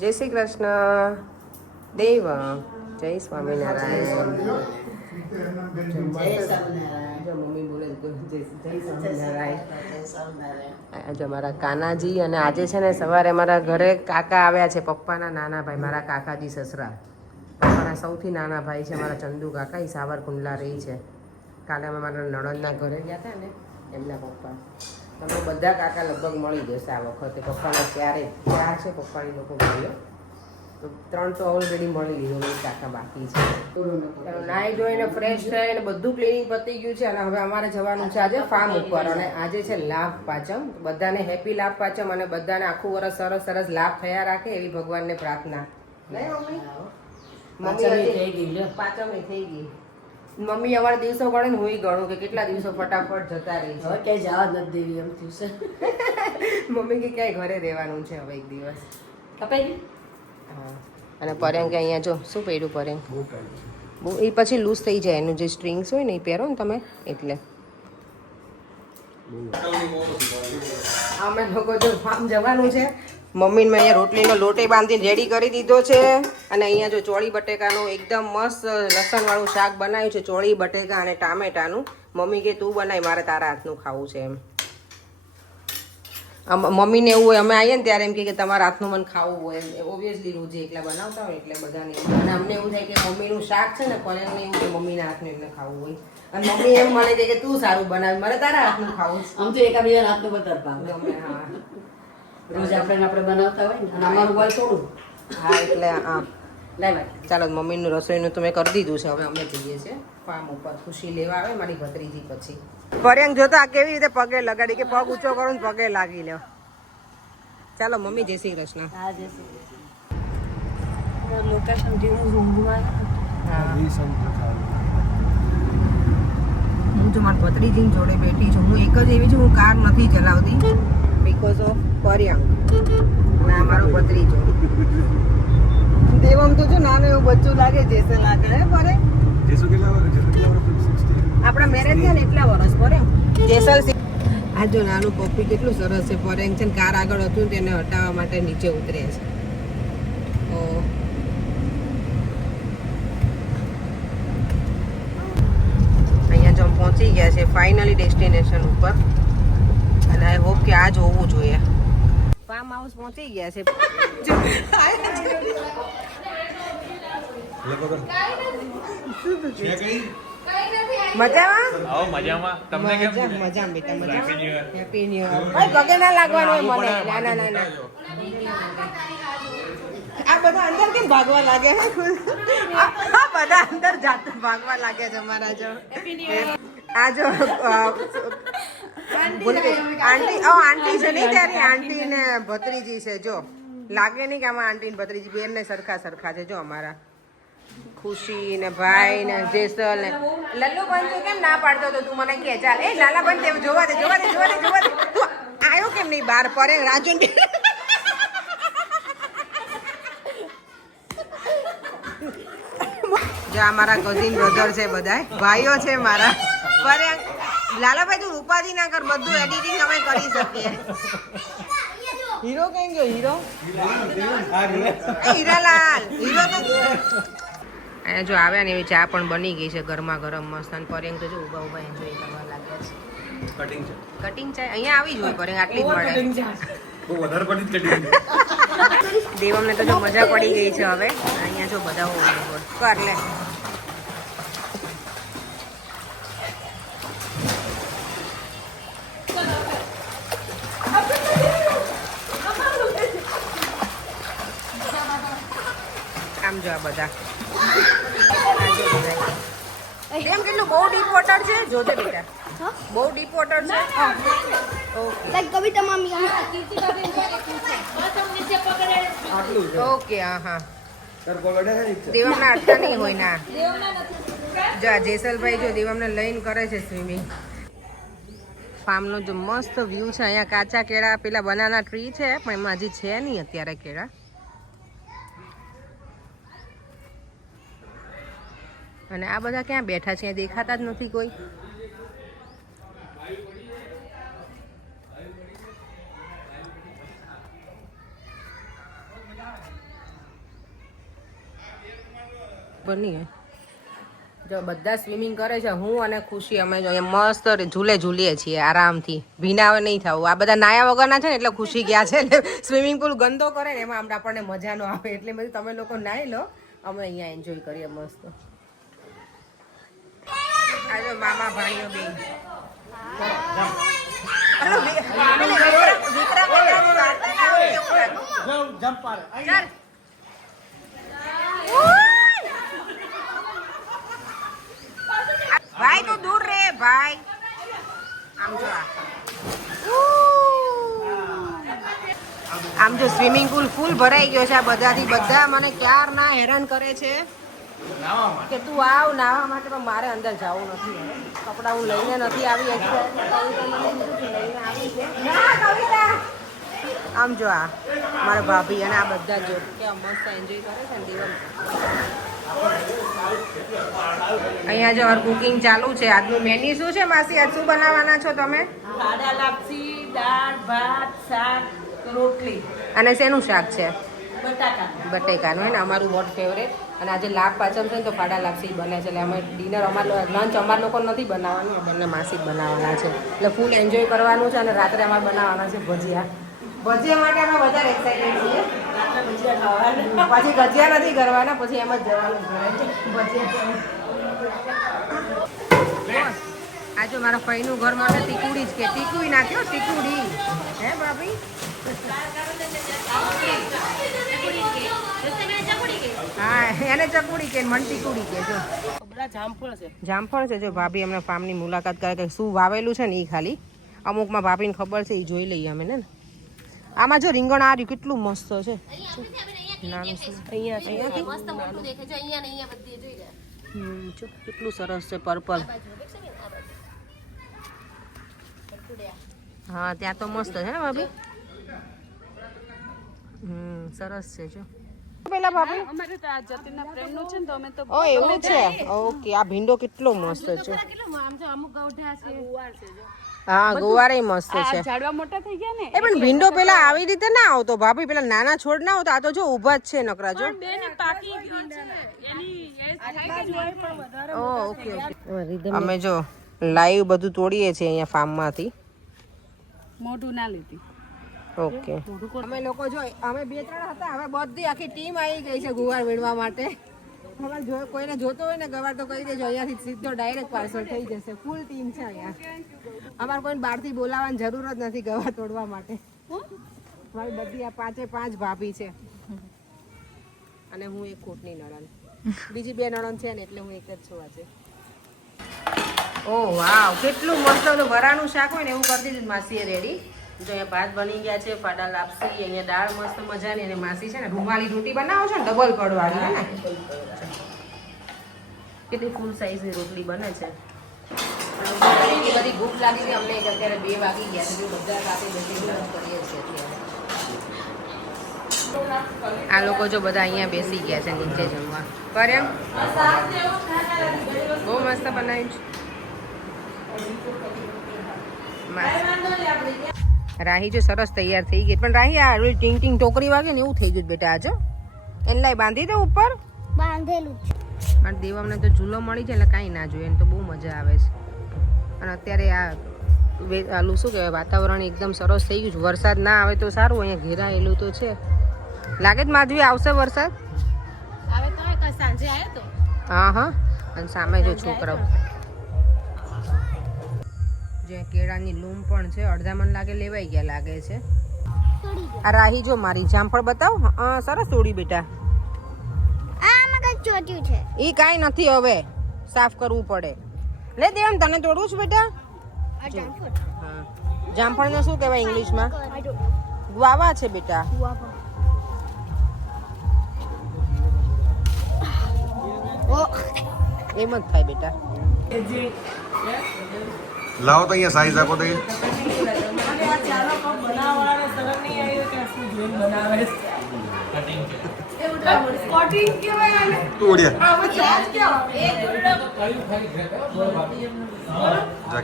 જય શ્રી કૃષ્ણ દેવ. જય સ્વામિનારાયણ. મમ્મી બોલે જય સ્વામિનારાયણ. જો મારા કાનાજી. અને આજે છે ને સવારે મારા ઘરે કાકા આવ્યા છે, પપ્પાના નાના ભાઈ, મારા કાકાજી સસરા. પપ્પાના સૌથી નાના ભાઈ છે મારા ચંદુ કાકા, એ સાવરકુંડલા રહી છે. કાલે અમે મારા નણંદના ઘરે ગયા હતા ને, એમના પપ્પા. તમે બધા કાકા લગભગ મળી જશે આ વખતે. પપ્પાના ચાર છે પપ્પાની લોકો ભાઈઓ, તો 3 તો ઓલરેડી મળી લીધો. કાકા બાકી છે. નાહી ધોઈને ફ્રેશ થઈને બધું ક્લિનિંગ પતી ગયું છે. અને હવે અમારે જવાનું છે આજે ફાર્મ ઉપર. અને આજે છે લાભ પાંચમ. બધાને હેપી લાભ પાંચમ, અને બધાને આખું વર્ષ સરસ સરસ લાભ થયા રાખે એવી ભગવાનને પ્રાર્થના. નહીં મમ્મી? પાંચમ થઈ ગઈ. મમ્મી અમારા દિવસો ગણે ને હું ગણું કે કેટલા દિવસો ફટાફટ જતા રહી છે. ક્યાંય જવા નથી દેવી એમ થયું છે. મમ્મી કે ક્યાંય ઘરે રહેવાનું છે હવે એક દિવસ. કપાઈ ગયું? હા. અને પરેંગ કે અહીંયા જો શું પહેર્યું પરેંગ, બહુ એ પછી લૂઝ થઈ જાય. એનું જે સ્ટ્રિંગ્સ હોય ને એ પહેરો ને તમે, એટલે અમે લોકો જો ફાર્મ જવાનું છે. મમ્મીને મેં અહીંયા રોટલીનો લોટે બાંધીને રેડી કરી દીધો છે. અને અહીંયા જો ચોળી બટેકાનું એકદમ મસ્ત લસણવાળું શાક બનાવ્યું છે, ચોળી બટેકા અને ટામેટાનું. મમ્મી કે તું બનાવી, મારે તારા હાથનું ખાવું છે એમ. મમ્મીને એવું હોય, અમે આવીએ ને ત્યારે એમ કે તમારા હાથનું મને ખાવું હોય એમ. ઓબ્વિયસલી રોજે એકલા બનાવતા હોય એટલે બધાને. અને અમને એવું થાય કે મમ્મીનું શાક છે ને, પરેંગને એવું કે મમ્મીના હાથનું એટલે ખાવું હોય. અને મમ્મી એમ મને કે તું સારું બનાવે, મારે તારા હાથનું ખાવું છે. આમ તો એકાબીજાના હાથનું બધા ભાવે. હા, રોજ આપણે બનાવતા હોય ને, અને અમારું હોય થોડું. હા એટલે હા. લાય ચાલો, મમ્મીનું રસોઈનું તો મેં કરી દીધું છે. હવે અમે જઈએ છીએ ફાર્મ ઉપર. ખુશી લેવા આવે મારી ભત્રીજી. પછી પરેંગ જોતા આ કેવી રીતે પગે લગાડી, કે પગ ઊંચો કરો ને પગે લાગી લ્યો. ચાલો મમ્મી, જય શ્રી કૃષ્ણ. હા, જય શ્રી કૃષ્ણ. લોકેશન જેવું રૂમમાં. હા, હું જો મારી ભત્રીજીની જોડે બેઠી છું. હું એક જ એવી છું, હું કાર નથી ચલાવતી બીકોઝ ઓફ પરેંગ. ના, મારો ભત્રીજો દેવમ તો જો નાનું એવું બચ્ચું લાગે. જેસલ આગળ હે પરેંગ. આપણા મેરેજ થયા ને એટલા વર્ષ પરેંગ. જેસલ આ જો નાનું પપ્પી કેટલું સરસ છે. પરેંગ છે ને કાર આગળ હતું તેને હટાવવા માટે નીચે ઉતરે છે. અહીંયા જો પહોંચી ગયા છે ફાઇનલી ડેસ્ટિનેશન ઉપર. અને આઈ હોપ કે આ જ હોવું જોઈએ. ફાર્મ હાઉસ પહોંચી ગયા છે. મજામાં? આવો મજામાં. તમને કેમ છે? મજામાં બેટા, મજામાં. Happy new year. ભાઈ પગે ના લાગવાનું હોય મને. ના ના ના. આ બધા અંદર કેમ ભાગવા લાગે? આ બધા અંદર જાત ભાગવા લાગે છે અમારા જો. આ જો આંટી આંટી છે નહીં, ત્યારે આંટી ને ભત્રીજી છે. જો લાગે નહીં કે આમાં આંટી ને ભત્રીજી બેન ને સરખા સરખા છે. જો અમારા ખુશી ને ભાઈ ને જેસલ ને લલ્લુ બંધુ કેમ ના પાડતો તો તું મને કે ચાલ એ લાલા બંધ તે જોવા દે જોવા દે જોવા દે જોવા દે. તું આવ્યો કેમ નહીં બહાર? પરેંગ રાજુ જો આ મારા કઝિન બ્રધર છે, બધા ભાઈઓ છે મારા. પરેંગ લાલાભાઈ તું ઉપાધિ ના કર, બધું એડિટિંગ અમે કરી શકીએ. હીરો કઈ ગયો? હીરો હીરાલાલ. હીરો તો અહીંયા જો આવ્યા ને એવી ચા પણ બની ગઈ છે ગરમા ગરમ મસ્ત. અને પરેંગ તો જો ઊભા ઊભા એન્જોય કરવા લાગ્યા છે. કટિંગ ચા અહીંયા આવી જ હોય પરેંગ, આટલી જ મળે. દેવમને તો જો મજા પડી ગઈ છે હવે. અહીંયા જો બધા કર લે. આમ જો આ બધા કેમ કેટલું બહુ ડીપ વોટર છે. જોજે બેટા, બહુ ડીપ વોટર છે. ઓકે હા હા. દેવમના અટકા નહીં હોય ના. જો આ જેસલભાઈ જો દેવમને લઈને કરે છે સ્વિમિંગ. ફાર્મનો જો મસ્ત વ્યૂ છે. અહીંયા કાચા કેળા પેલા બનાના ટ્રી છે, પણ એમાં હજી છે નહીં અત્યારે કેળા. અને આ બધા ક્યાં બેઠા છે? દેખાતા જ નથી કોઈ. બની જો બધા સ્વિમિંગ કરે છે, હું અને ખુશી અમે જો અહીંયા મસ્ત ઝૂલે ઝૂલીએ છીએ આરામથી. ભીના નહીં થવું. આ બધા નાયા વગરના છે ને એટલે ખુશી ગયા છે. એટલે સ્વિમિંગ પુલ ગંદો કરે ને એમાં આપણને મજા ન આવે. એટલે બધું તમે લોકો નાહી લો, અમે અહીંયા એન્જોય કરીએ મસ્ત. આ જો મામા ભાણીઓ બે ભાઈ તો દૂર રે ભાઈ. આમ જો આમ જો સ્વિમિંગ પુલ ફૂલ ભરાઈ ગયો છે. આ બધાથી બધા મને ક્યાર ના હેરાન કરે છે કે તું આવ નાહવા માટે, પણ મારે અંદર જવું નથી. કપડા હું લઈને નથી આવી. આમ જો આ મારા ભાભી અને આ બધા જો કેવા મસ્ત એન્જોય કરે છે ને દિવસ. અહીંયા જો કુકિંગ ચાલુ છે. આજનું મેન્યુ શું છે માસી? આજ શું બનાવવાના છો તમે? ફાડા લાપસી, દાળ ભાત, શાક, રોટલી અને શેનું શાક છે? બટાકાનું હે ને, અમારું વોટ ફેવરેટ. અને આજે લાભ પાચમ છે ને તો ફાડા લાપસી બને છે. એટલે અમે ડિનર લંચ અમારા લોકો નથી બનાવવાનું, બંને માસી બનાવવાના છે. એટલે ફૂલ એન્જોય કરવાનું છે. અને રાત્રે અમારે બનાવવાના છે ભજીયા. ભજીયા માટે અમે વધારે એક્સાઇટેડ છીએ. પછી ભજીયા નથી કરવાના, પછી એમ જ જવાનું ભજીયા. આ જો મારા ફઈનું ઘર માટે ટીકુડી જ કે ટીકુડી નાખ્યો. ટીકુડી હે ભાભી? હા એને ચકુડી કે મને ટીકુડી કે. જો જામફળ છે. જો ભાભી અમને ફાર્મની મુલાકાત કરે કે શું વાવેલું છે ને એ ખાલી અમુકમાં ભાભીને ખબર છે, એ જોઈ લઈએ અમે ને. આમાં જો રીંગણ આ રહ્યું કેટલું મસ્ત છે. નાનું છે અહીંયાથી કેટલું સરસ છે પર્પલ. હા ત્યાં તો મસ્ત છે ને ભાભી. સરસ છે. જો પેલા ભાભી અમારે તો આ જતીનના ફ્રેન્ડનું છે ને તો અમે તો ઓ એવું છે. ઓકે આ ભીંડો કેટલો મસ્ત છે. અમુક ગૌઢા છે, ગુવાર છે જો. હા ગુવારે મસ્ત છે. ઝાડવા મોટા થઈ ગયા ને એ પણ ભીંડો પેલા આવી રીતે ના આવતો ભાભી. પેલા નાના છોડ ના આવતો. આ તો જો ઊભા જ છે નકરા. જો બેને પાકી ગઈ છે એની એજ થાય કે નહીં પણ વધારે ઓકે ઓકે. અમે જો લાઈવ બધું તોડીએ છીએ અહીંયા ફાર્મમાંથી. મોઢું ના લીધી. ઓકે અમે લોકો જો અમે 2-3 હતા, હવે બધી આખી ટીમ આવી ગઈ છે ગુવાર વીણવા માટે. હવે જો કોઈને જોતો હોય ને ગવાર તો કહી દેજો, અહીંયાથી સીધો ડાયરેક્ટ પાર્સલ થઈ જશે. ફૂલ ટીમ છે અહીંયા. અમારે કોઈને બહારથી બોલાવવાની જરૂર જ નથી ગવાર તોડવા માટે. મારી બધી આ 5 ભાભી છે અને હું એક કોટની નણંદ. બીજી 2 નણંદ છે ને એટલે હું એક જ છું આજે. ઓહ વાવ કેટલું મસ્ત વરાનું શાક હોય ને એવું કરી દીધું માસીએ રેડી. જો અહીંયા ભાત બની ગયા છે, ફાડા લાપસી, અહીંયા દાળ મસ્ત મજાની. અને માસી છે ને રૂમાલી રોટી બનાવો છો ને ડબલ પડવાળી હે ને, કેટલી ફૂલ સાઈઝની રોટલી બને છે. બધી ભૂખ લાગી હતી અમને. અત્યારે 2 વાગી ગયા છે. બધા સાથે બેસી કરીએ છીએ અત્યારે. આ લોકો જો બધા અહીંયા બેસી ગયા છે નીચે જમવા. કરે બહુ મસ્ત બનાવ્યું છે. રાહી જો સરસ તૈયાર થઈ ગઈ. પણ રાહી આ ટીંગ ટીંગ ટોકરી વાગે ને એવું થઈ ગયું બેટા. આજો એને લાઈ બાંધી દે ઉપર. બાંધેલું છે. અને દેવામને તો ઝૂલો મળી જાય એટલે કાંઈ ના જોઈએ. એને તો બહુ મજા આવે છે. અને અત્યારે આલું શું કહેવાય વાતાવરણ એકદમ સરસ થઈ ગયું છે. વરસાદ ના આવે તો સારું. અહીંયા ઘેરાયેલું તો છે. લાગે જ માધવી આવશે વરસાદ. આવે તો સાંજે આવ્યો તો. હા હા. અને સામે જો છોકરાઓ જે કેળાની લૂમ પણ છે. અડધા મન લાગે લેવાઈ ગયા લાગે છે. આ રાહી જો મારી જામફળ બતાવ. સરસ તોડી બેટા. આમાં કઈ ચોટ્યું છે. ઈ કાઈ નથી, હવે સાફ કરવું પડે. લે દેવમ તને તોડવું છે બેટા. આ જામફળ. હા જામફળને શું કહેવાય ઇંગ્લિશમાં? ગુઆવા છે બેટા. ઓ એમ જ થાય બેટા. લાવો તો અહીંયા સાઈઝ આપો તો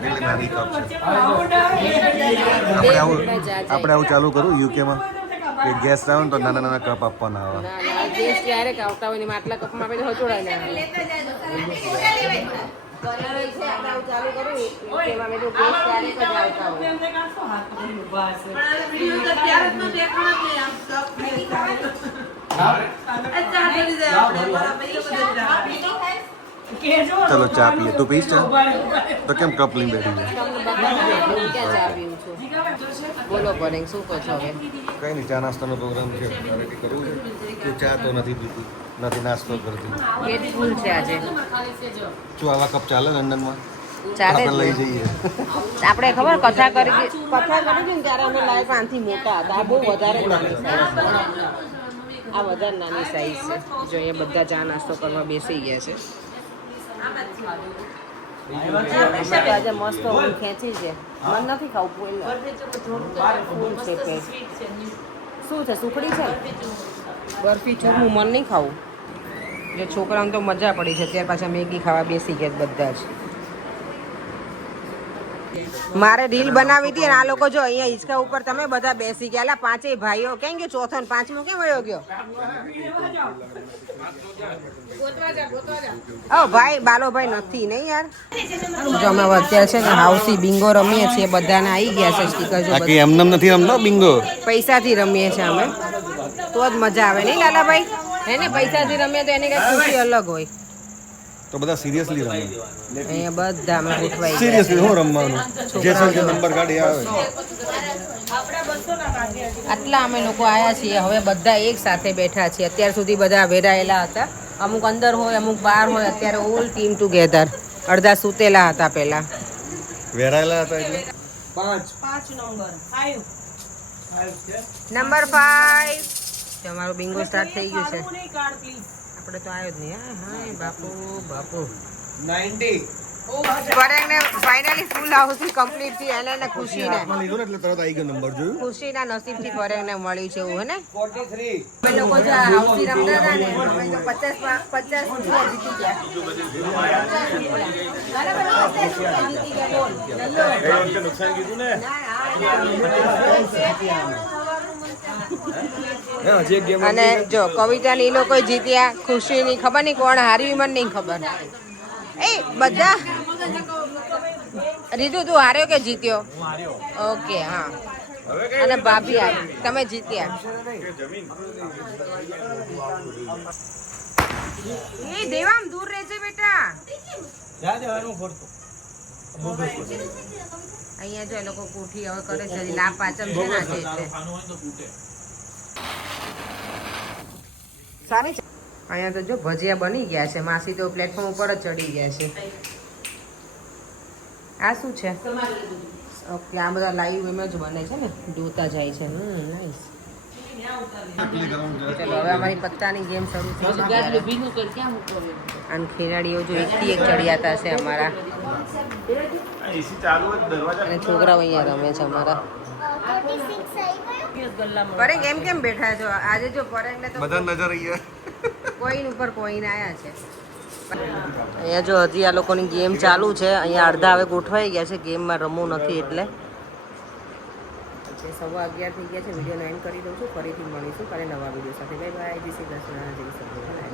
કેટલી નાની કપ છે. આપણે આવું ચાલુ કરું યુકેમાં. કે ગેસ આવે ને તો નાના નાના કપ આપવાના આવે. ના ના ગેસ ક્યારેક આવતા હોય ને એમાં આટલા કપમાં આપણે હચોડાય ના આવે. ચાલુ કરું એમાં મેં તો ગેસ ક્યારેક જ આવતા હોય. એમને કાઢશો હાથ પકડીને ઊભા હશે. પણ આ ત્યારે જ તો દેખાણ જ નહીં આમ કપ નહીં ખાય. ચા પી જાય આપણે મારા ભાઈ લોકો ચલો ચા પીએ. તું પીશ ચા? તો કેમ કપ લઈને બેઠી છે? તમને બતાવી દઉં હું ક્યાં ચા પીઉં છું. બોલો પરેંગ શું કહો છો હવે? કઈ નહીં, ચા નાસ્તાનો પ્રોગ્રામ છે. રેડી કરવું છે. તું ચા તો નથી પીતી, નથી નાસ્તો કરતી. પેટ ફૂલ છે આજે. જો આવા કપ ચાલે લંડનમાં? ચાલે આપણે લઈ જ ને. જઈએ. આપણે ખબર કથા કરી હતી ને ત્યારે અમે લાઈફ આનાથી મોટા હતા. આ બહુ વધારે નાની સાઈઝ છે. આ વધારે નાની સાઈઝ છે. જો અહીંયા બધા ચા નાસ્તો કરવા બેસી ગયા છે. આજે મસ્ત ઊંઘ ખેંચી છે. મન નથી ખાવું ફૂલ છે પેટ. શું છે સુખડી છે બરફી ચૂરમું મન નહીં ખાવું. જે છોકરાઓને તો મજા પડી છે ત્યાર પાછા મેગી ખાવા બેસી ગયા બધા જ. મારે રીલ બનાવી હતી અને આ લોકો જો અહીંયા હિંચકા ઉપર તમે બધા બેસી ગયા. અલા પાંચેય ભાઈઓ કેમ ગયો? ચોથો ને પાંચમો કેમ વયો ગયો? ઓ ભાઈ બાલોભાઈ નથી નહીં યાર. જો અમે અત્યારે છે ને હાઉસી બિંગો રમીએ છીએ. બધાને આવી ગયા છે સ્ટીકર. જો બાકી એમને નથી રમતો બિંગો. પૈસાથી રમીએ છીએ અમે તો જ મજા આવે નહીં લાલાભાઈ? એને પૈસાથી રમીએ તો એની કઈ ખુશી અલગ હોય. તો બધા સિરિયસલી રમે. અહીંયા બધા અમે ગોઠવાઈ ગયા સિરિયસલી હું રમવાનું? જે સંખ્યા નંબર ગાડી આવે. આટલા અમે લોકો આવ્યા છીએ. હવે બધા એક સાથે બેઠા છીએ. અત્યાર સુધી બધા વેરાયેલા હતા. અમુક અંદર હોય અમુક બહાર હોય. અત્યારે ઓલ ટીમ ટુગેધર. અડધા સૂતેલા હતા પહેલા. વેરાયેલા હતા એટલે નંબર 5 અમારું બિંગો સ્ટાર્ટ થઈ ગયું છે. આપણે તો આવ્યો જ નહીં. હા બાપુ બાપુ 90 પરેંગને ફાઇનલી ફૂલ હાઉસી કમ્પ્લીટ થી એને ને ખુશીને લીધો ને એટલે તરત આવી ગયો નંબર જોયું. ખુશીના નસીબથી પરેંગને મળ્યું છે એવું હે ને. 43 અમે લોકો જો હાઉસી રમતા હતા ને અમે તો 50 રૂપિયા જીતી ગયા. નુકસાન કીધું ને. અને જો કવિતાની ઈ લોકો જીત્યા. ખુશીની ખબર નહીં કોણ હાર્યું મને નહીં ખબર. એ બધા રીતુ તું હાર્યો કે જીત્યો? ઓકે હા. અને ભાભી હારી. તમે જીત્યા. એ દેવામ દૂર રહેજે બેટા. અહીંયા જો એ લોકો કોઠી હવે કરે છે. લાભ પાચમ છે ને આજે એટલે સારી છે. અહીંયા તો જો ભજીયા બની ગયા છે. માસી તો પ્લેટફોર્મ ઉપર જ ચડી ગયા છે. આ શું છે? ઓકે આ બધા લાઈવ એમ જ બને છે ને જોતા જાય છે. નાઈસ. ચલો હવે અમારી પત્તાની ગેમ શરૂ થઈ છે. અને ખેલાડીઓ જો એકથી એક ચડિયાતા છે અમારા. અને છોકરાઓ અહીંયા રમે છે અમારા. પરેંગ એમ કેમ બેઠા છો આજે? જો પરેંગને તો બધા નજર અહીંયા કોઈન ઉપર કોઈન આયા છે. અહીંયા જો હજી આ લોકોની ગેમ ચાલુ છે. અહીંયા અડધા હવે ગોઠવાઈ ગયા છે. ગેમમાં રમવું નથી એટલે 11:15 થઈ ગયા છે. વિડીયોનો એન્ડ કરી દઉં છું. ફરીથી મળીશું કાલે નવા વિડીયો સાથે. Bye bye. જય શ્રી કૃષ્ણ. જય શ્રી કૃષ્ણ.